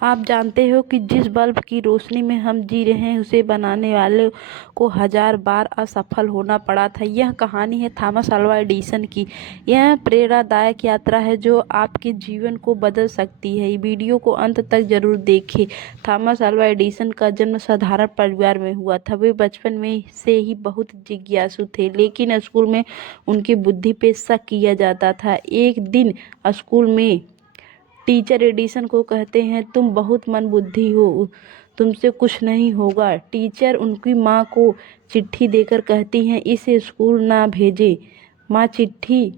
आप जानते हो कि जिस बल्ब की रोशनी में हम जी रहे हैं उसे बनाने वाले को 1000 बार असफल होना पड़ा था। यह कहानी है थॉमस अल्वा एडिसन की। यह प्रेरणादायक यात्रा है जो आपके जीवन को बदल सकती है। वीडियो को अंत तक जरूर देखें। थॉमस अल्वा एडिसन का जन्म साधारण परिवार में हुआ था। वे बचपन में से ही बहुत जिज्ञासु थे, लेकिन स्कूल में उनकी बुद्धि पे शक किया जाता था। एक दिन स्कूल में टीचर एडिसन को कहते हैं, तुम बहुत मंदबुद्धि हो, तुमसे कुछ नहीं होगा। टीचर उनकी माँ को चिट्ठी देकर कहती हैं, इसे स्कूल ना भेजें। माँ चिट्ठी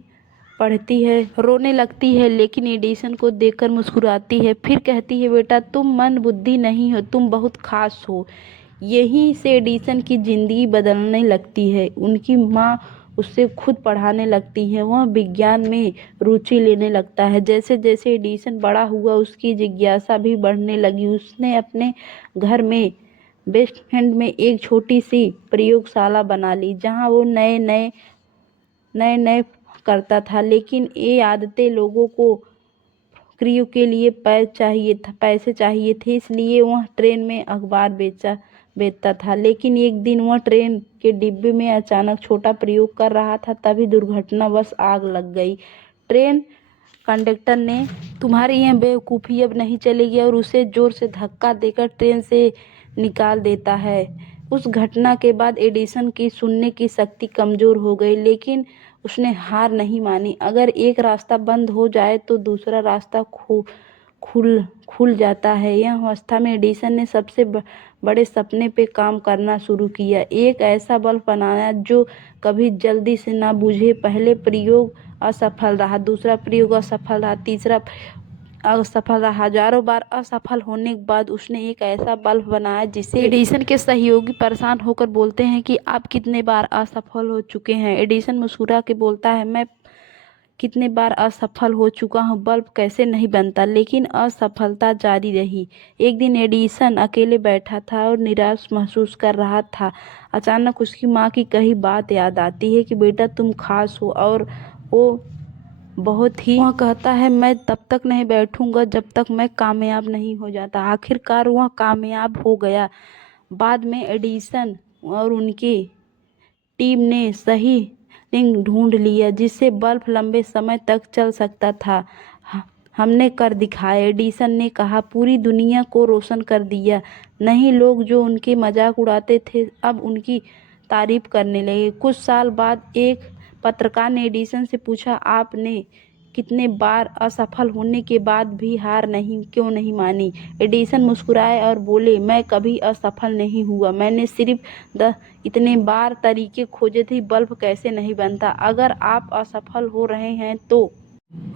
पढ़ती है, रोने लगती है, लेकिन एडिसन को देखकर मुस्कुराती है। फिर कहती है, बेटा तुम मंदबुद्धि नहीं हो, तुम बहुत खास हो। यहीं से एडिसन की जिंदगी बदलने लगती है। उनकी माँ उससे खुद पढ़ाने लगती है। वह विज्ञान में रुचि लेने लगता है। जैसे जैसे एडिसन बड़ा हुआ उसकी जिज्ञासा भी बढ़ने लगी। उसने अपने घर में बेसमेंट में एक छोटी सी प्रयोगशाला बना ली, जहाँ वो नए नए करता था। लेकिन ये आदतें लोगों को क्रियो के लिए पैसे चाहिए थे, इसलिए वह ट्रेन में अखबार बेचता था। लेकिन एक दिन वह ट्रेन के डिब्बे में अचानक छोटा प्रयोग कर रहा था, तभी दुर्घटनावश आग लग गई। ट्रेन कंडक्टर ने, तुम्हारी यह बेवकूफ़ी अब नहीं चलेगी, और उसे जोर से धक्का देकर ट्रेन से निकाल देता है। उस घटना के बाद एडिसन की सुनने की शक्ति कमज़ोर हो गई, लेकिन उसने हार नहीं मानी। अगर एक रास्ता बंद हो जाए तो दूसरा रास्ता खुल जाता है। यह अवस्था में एडिसन ने सबसे बड़े सपने पे काम करना शुरू किया। एक ऐसा बल्ब बनाया जो कभी जल्दी से ना बुझे। पहले प्रयोग असफल रहा, दूसरा प्रयोग असफल रहा, तीसरा असफल रहा। हजारों बार असफल होने के बाद उसने एक ऐसा बल्ब बनाया जिसे एडिसन के सहयोगी परेशान होकर बोलते हैं कि आप कितने बार असफल हो चुके हैं। एडिसन मुस्कुरा के बोलता है, मैं कितने बार असफल हो चुका हूँ, बल्ब कैसे नहीं बनता। लेकिन असफलता जारी रही। एक दिन एडिसन अकेले बैठा था और निराश महसूस कर रहा था। अचानक उसकी माँ की कही बात याद आती है कि बेटा तुम खास हो। और वो बहुत ही, वह कहता है, मैं तब तक नहीं बैठूंगा जब तक मैं कामयाब नहीं हो जाता। आखिरकार वह कामयाब हो गया। बाद में एडिसन और उनकी टीम ने सही रिंग ढूंढ लिया जिससे बल्ब लंबे समय तक चल सकता था। हमने कर दिखाया, एडिसन ने कहा, पूरी दुनिया को रोशन कर दिया। नहीं, लोग जो उनके मजाक उड़ाते थे अब उनकी तारीफ करने लगे। कुछ साल बाद एक पत्रकार ने एडिसन से पूछा, आपने कितने बार असफल होने के बाद भी हार क्यों नहीं मानी। एडिसन मुस्कुराए और बोले, मैं कभी असफल नहीं हुआ, मैंने सिर्फ इतने बार तरीके खोजे थे बल्ब कैसे नहीं बनता। अगर आप असफल हो रहे हैं तो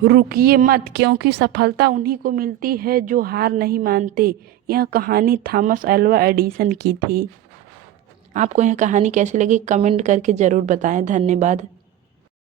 रुकिए मत, क्योंकि सफलता उन्हीं को मिलती है जो हार नहीं मानते। यह कहानी थॉमस अल्वा एडिसन की थी। आपको यह कहानी कैसी लगी कमेंट करके ज़रूर बताएं। धन्यवाद।